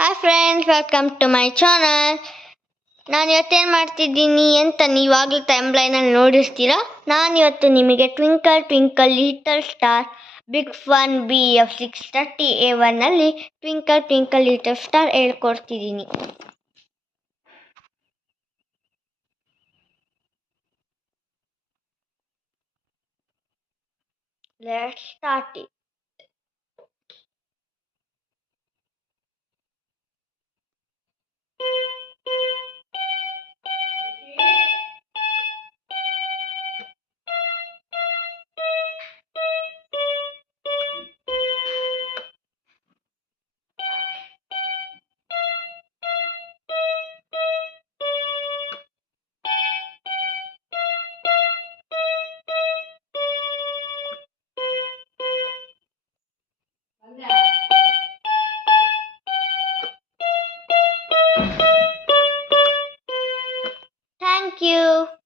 Hi friends, welcome to my channel. ನಾನು ಇವತ್ತೇನು ಮಾಡ್ತಿದ್ದೀನಿ ಅಂತ ನೀವಾಗಲೂ ಟೈಮ್ಲೈನಲ್ಲಿ ನೋಡಿರ್ತೀರಾ. ನಾನಿವತ್ತು ನಿಮಗೆ twinkle twinkle little star big fun BF 630 A1ನಲ್ಲಿ ಟ್ವಿಂಕಲ್ ಟ್ವಿಂಕಲ್ ಲಿಟಲ್ ಸ್ಟಾರ್ ಹೇಳ್ಕೊಡ್ತಿದ್ದೀನಿ. Let's start it. Thank you.